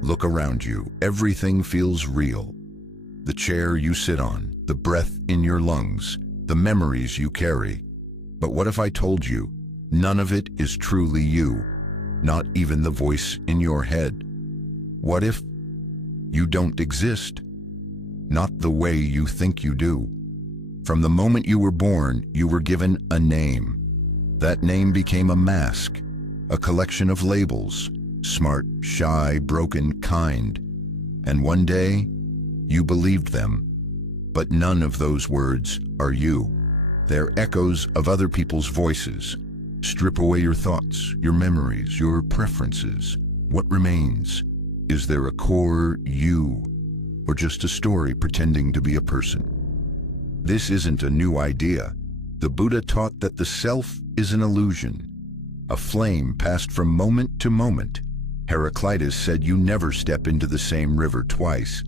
Look around you. Everything feels real. The chair you sit on, the breath in your lungs, the memories you carry. But what if I told you none of it is truly you, not even the voice in your head? What if you don't exist? Not the way you think you do. From the moment you were born, you were given a name. That name became a mask, a collection of labels: smart, shy, broken, kind. And one day, you believed them. But none of those words are you. They're echoes of other people's voices. Strip away your thoughts, your memories, your preferences. What remains? Is there a core you, or just a story pretending to be a person? This isn't a new idea. The Buddha taught that the self is an illusion, a flame passed from moment to moment. Heraclitus said you never step into the same river twice,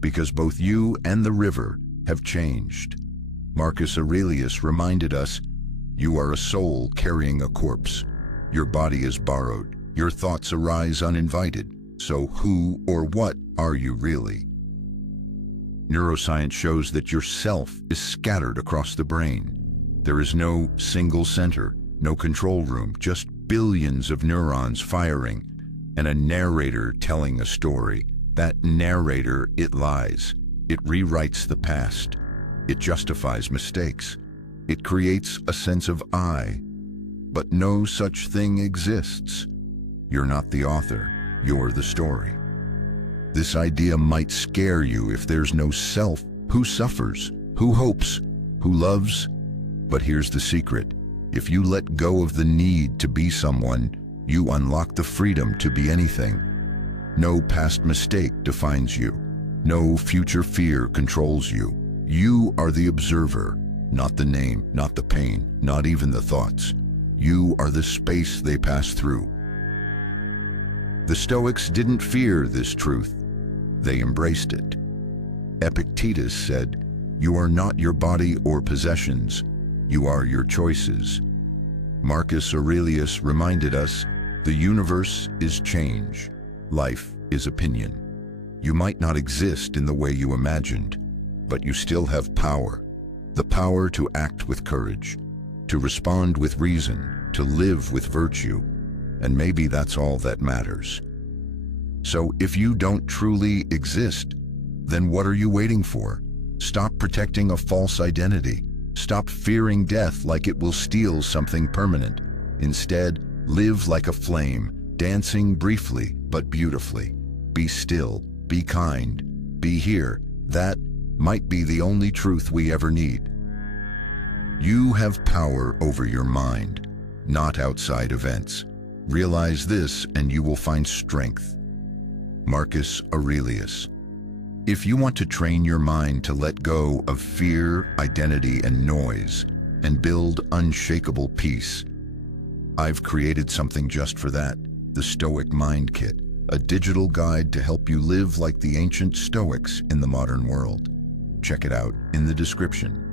because both you and the river have changed. Marcus Aurelius reminded us, you are a soul carrying a corpse. Your body is borrowed. Your thoughts arise uninvited. So who or what are you really? Neuroscience shows that your self is scattered across the brain. There is no single center, no control room, just billions of neurons firing, and a narrator telling a story. That narrator, it lies. It rewrites the past. It justifies mistakes. It creates a sense of I. But no such thing exists. You're not the author. You're the story. This idea might scare you. If there's no self, who suffers? Who hopes? Who loves? But here's the secret. If you let go of the need to be someone, you unlock the freedom to be anything. No past mistake defines you. No future fear controls you. You are the observer, not the name, not the pain, not even the thoughts. You are the space they pass through. The Stoics didn't fear this truth. They embraced it. Epictetus said, "You are not your body or possessions. You are your choices." Marcus Aurelius reminded us, the universe is change. Life is opinion. You might not exist in the way you imagined, but you still have power. The power to act with courage, to respond with reason, to live with virtue. And maybe that's all that matters. So if you don't truly exist, then what are you waiting for? Stop protecting a false identity. Stop fearing death like it will steal something permanent. Instead, live like a flame, dancing briefly but beautifully. Be still, be kind, be here. That might be the only truth we ever need. You have power over your mind, not outside events. Realize this and you will find strength. Marcus Aurelius. If you want to train your mind to let go of fear, identity, and noise, and build unshakable peace, I've created something just for that, the Stoic Mind Kit, a digital guide to help you live like the ancient Stoics in the modern world. Check it out in the description.